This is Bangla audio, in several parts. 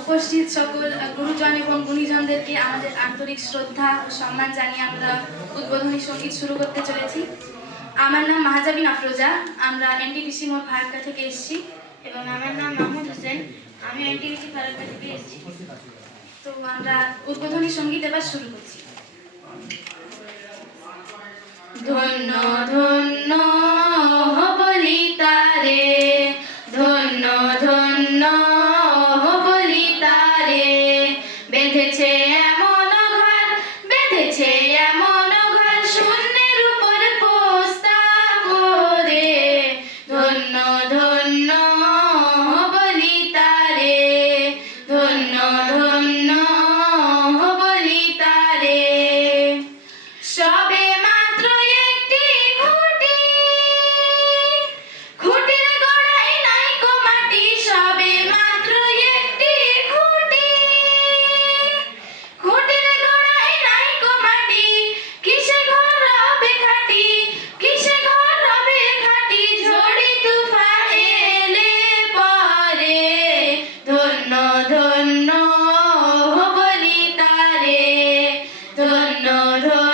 উপস্থিত সকল গুরুজন এবং গুণীজনদেরকে আমাদের আন্তরিক শ্রদ্ধা ও সম্মান জানিয়ে আমরা উদ্বোধনী সংগীত শুরু করতে চলেছি। আমার নাম মাহাজাবিন আফরোজা, আমরা এনটিপিসি মোড় ফারাক্কা থেকে এসেছি এবং আমার নাম মাহমুদ হোসেন, আমি এনটিপিসি ফারাক্কা থেকে এসেছি। তো আমরা উদ্বোধনী সংগীত এবার শুরু করছি। ধন্য ধন্য নর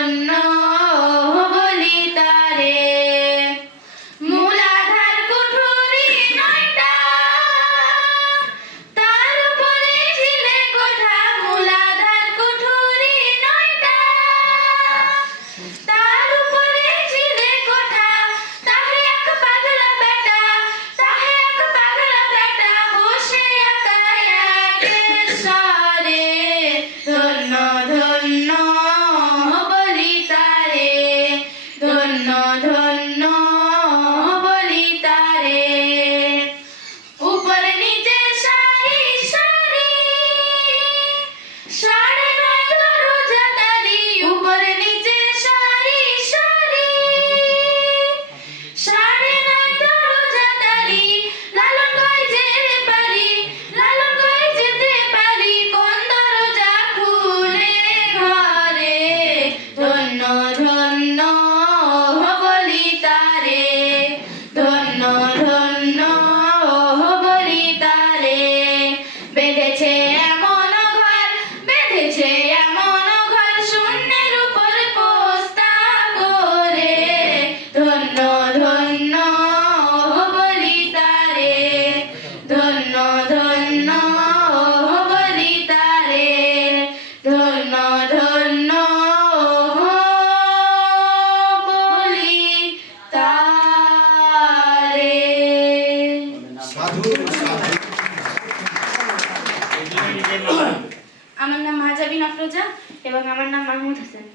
আমার নাম মাহজাবিন আফরোজা এবং আমার নাম মাহমুদ হাসান।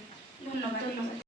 ধন্যবাদ। ধন্যবাদ